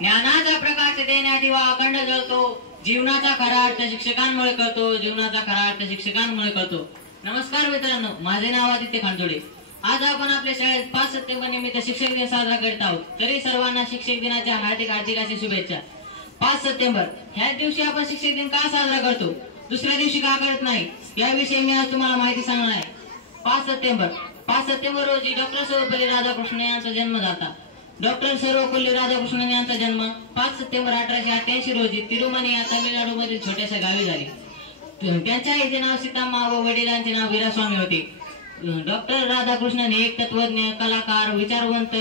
ज्ञानाचा प्रकाश देण्यात दिवा अखंड जळतो, जीवनाचा खरा अर्थ शिक्षकांमुळे कळतो, जीवनाचा खरा अर्थ शिक्षकांमुळे कळतो। नमस्कार मित्रांनो, माझे नाव आदित्य खांडोळे। आज आपण आपल्या शाळेत 5 सप्टेंबर निमित्त शिक्षक दिन साजरा करत आहोत। तरी सर्वांना शिक्षक दिनाच्या हार्दिक अशा शुभेच्छा। 5 सप्टेंबर ह्या दिवशी आपण शिक्षक दिन का साजरा करतो, दुसऱ्या दिवशी का करत नाही, याविषयी मी आज तुम्हाला माहिती सांगणार आहे। 5 सप्टेंबर रोजी डॉक्टर सर्वपल्ली राधाकृष्णन यांचा जन्म झाला। डॉक्टर सर्वपल्ली राधाकृष्णन यांचा जन्म 5 सप्टेंबर 1888 रोजी तिरुमनी या तामिळनाडू मधील छोट्याशा गावी झाले। त्यांच्या आईचे नाव सीताम्मा व वडिलांचे नाव वीरास्वामी होते। डॉक्टर राधाकृष्णन हे एक तत्वज्ञ, कलाकार, विचारवंत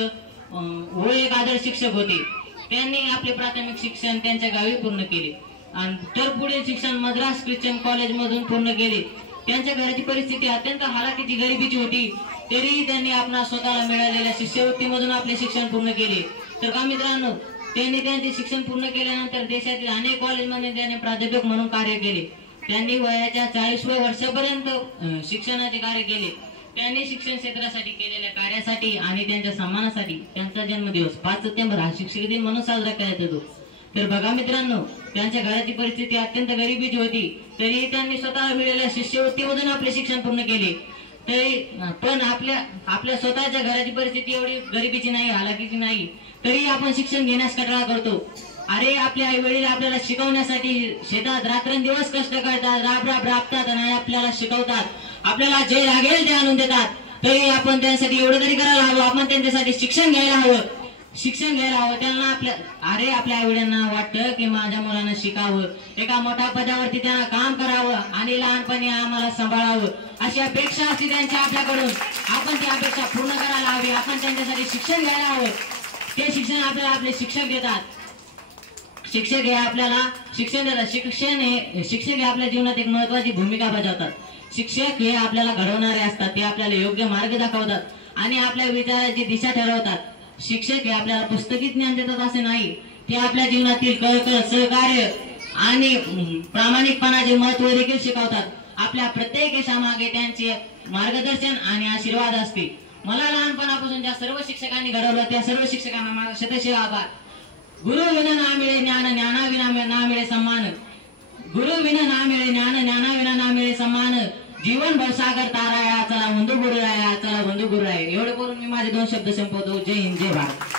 व एक आदर्श शिक्षक होते। त्यांनी आपले प्राथमिक शिक्षण त्यांच्या गावी पूर्ण केले आणि तर पुढील शिक्षण मद्रास ख्रिश्चन कॉलेज मधून पूर्ण केले। त्यांच्या घराची परिस्थिती अत्यंत हलाखीची, गरिबीची होती, तरीही त्यांनी आपल्या स्वतःला मिळालेल्या शिष्यवृत्तीमधून आपले शिक्षण पूर्ण केले। तर का मित्रांनो, त्यांनी त्यांचे शिक्षण पूर्ण केल्यानंतर देशातील अनेक कॉलेजमध्ये त्यांनी प्राध्यापक म्हणून कार्य केले। त्यांनी वयाच्या 40व्या वर्षापर्यंत शिक्षणाचे कार्य केले। त्यांनी शिक्षण क्षेत्रासाठी केलेल्या कार्यासाठी आणि त्यांच्या सन्मानासाठी त्यांचा जन्मदिवस 5 सप्टेंबर हा शिक्षक दिन म्हणून साजरा करण्यात येतो। तर बघा मित्रांनो, त्यांच्या घराची परिस्थिती अत्यंत गरिबीची होती, तरीही त्यांनी स्वतःला मिळालेल्या शिष्यवृत्तीमधून आपले शिक्षण पूर्ण केले। तरी पण आपल्या स्वतःच्या घराची परिस्थिती एवढी गरिबीची नाही, हालाकीची नाही, तरी आपण शिक्षण घेण्यास कंटाळा करतो। अरे, आपले आई वडील आपल्याला शिकवण्यासाठी शेतात रात्रंदिवस कष्ट करतात, राबतात आणि आपल्याला शिकवतात, आपल्याला जे लागेल ते आणून देतात, तरी आपण त्यांच्यासाठी एवढं तरी करायला हवं, आपण त्यांच्यासाठी शिक्षण घ्यायला हवं। त्यांना आपल्या आई वडिलांना वाटतं की माझ्या मुलांना शिकावं, एका मोठ्या पदावरती त्यांना काम करावं आणि लहानपणी आम्हाला सांभाळावं, अशी अपेक्षा असते त्यांच्या आपल्याकडून। आपण ती अपेक्षा पूर्ण करायला हवी, आपण त्यांच्यासाठी शिक्षण घ्यायला हवं। ते शिक्षण आपल्याला आपले शिक्षक देतात। शिक्षक हे आपल्याला शिक्षण देतात। शिक्षक हे आपल्या जीवनात एक महत्वाची भूमिका बजावतात। शिक्षक हे आपल्याला घडवणारे असतात, ते आपल्याला योग्य मार्ग दाखवतात आणि आपल्या विचाराची दिशा ठरवतात। शिक्षक हे आपल्याला पुस्तकी ज्ञान देतात असे नाही, ते आपल्या जीवनातील कळकळ, सहकार्य आणि प्रामाणिकपणाचे महत्त्व देखील शिकवतात। आपल्या प्रत्येक यशामागे त्यांचे मार्गदर्शन आणि आशीर्वाद असते। मला लहानपणापासून ज्या सर्व शिक्षकांनी घडवलं, त्या सर्व शिक्षकांना माझा शतशः आभार। गुरु विना ना मिळे ज्ञान, ज्ञानाविना ना मिळे सन्मान। गुरु विना ना मिळे ज्ञान, ज्ञानाविना ना मिळे सन्मान। जीवन भवसागर ताराया, चला बंधू गुरु राया, चला बंधू गुरु राया। एवढे बोलून मी माझे 2 शब्द संपवतो। जय हिंद, जय भारत।